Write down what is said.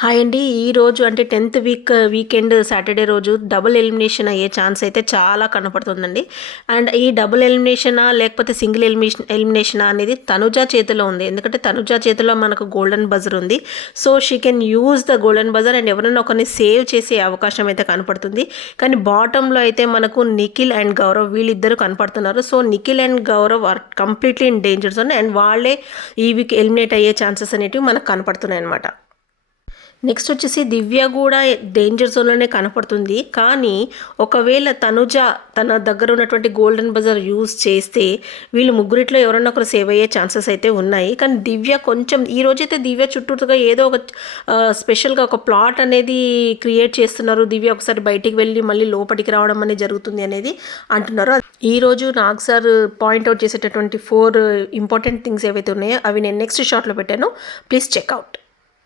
Hi అండి. ఈరోజు అంటే 10th వీకెండ్ సాటర్డే రోజు డబుల్ ఎలిమినేషన్ అయ్యే ఛాన్స్ అయితే చాలా కనపడుతుందండి. అండ్ ఈ డబుల్ ఎలిమినేషనా లేకపోతే సింగిల్ ఎలిమినేషనా అనేది తనుజ చేతిలో ఉంది. ఎందుకంటే తనుజ చేతిలో మనకు గోల్డెన్ బజర్ ఉంది. So she can use the golden buzzer and ఎవరైనా ఒకరిని సేవ్ చేసే అవకాశం అయితే కనపడుతుంది. కానీ బాటంలో అయితే మనకు నిఖిల్ అండ్ గౌరవ్ వీళ్ళిద్దరూ కనపడుతున్నారు. So Nikhil and Gaurav are completely in danger zone and వాళ్ళే ఈ వీక్ ఎలిమినేట్ అయ్యే ఛాన్సెస్ అనేటివి మనకు కనపడుతున్నాయి అనమాట. నెక్స్ట్ వచ్చేసి దివ్య కూడా డేంజర్ జోన్లోనే కనపడుతుంది. కానీ ఒకవేళ తనుజ తన దగ్గర ఉన్నటువంటి గోల్డెన్ బజర్ యూజ్ చేస్తే వీళ్ళు ముగ్గురిట్లో ఎవరన్నా ఒకరు సేవ్ అయ్యే ఛాన్సెస్ అయితే ఉన్నాయి. కానీ దివ్య కొంచెం ఈ రోజైతే దివ్య చుట్టూగా ఏదో ఒక స్పెషల్గా ఒక ప్లాట్ అనేది క్రియేట్ చేస్తున్నారు. దివ్య ఒకసారి బయటికి వెళ్ళి మళ్ళీ లోపలికి రావడం అనేది జరుగుతుంది అనేది అంటున్నారు. ఈరోజు నాగ్ సార్ పాయింట్అవుట్ చేసేటటువంటి 4 ఇంపార్టెంట్ థింగ్స్ ఏవైతే ఉన్నాయో అవి నేను నెక్స్ట్ షార్ట్లో పెట్టాను. Please checkout.